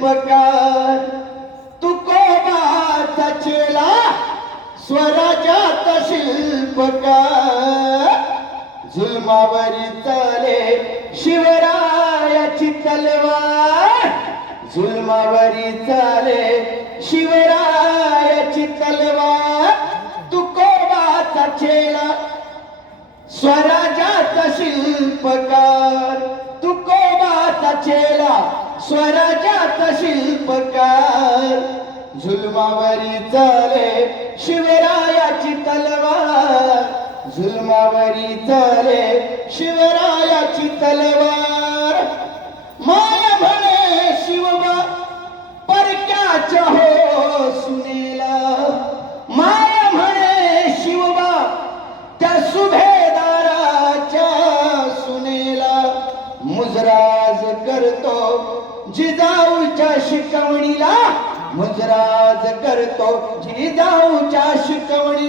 शिल्पकार तुकोबाचा चेला स्वराज्याचा शिल्पकार जुलमावरी चाले शिवरायाची तलवार जुलमावरी चाले शिवरायाची तलवार तुकोबाचा चेला स्वराज्याचा शिल्पकार तुकोबाचा चेला स्वराज्याचा शिल्पकार जुलमावरी चाले शिवरायाची तलवार जुलमावरी चाले शिवरायाची तलवार माया म्हणे शिवबा परक्याच्या हो सुनेला माया म्हणे शिवबा त्या सुभेदाराच्या सुनेला मुजराज करतो जिजाऊच्या शिकवणीला मुजराज करतो जिजाऊच्या शिकवणी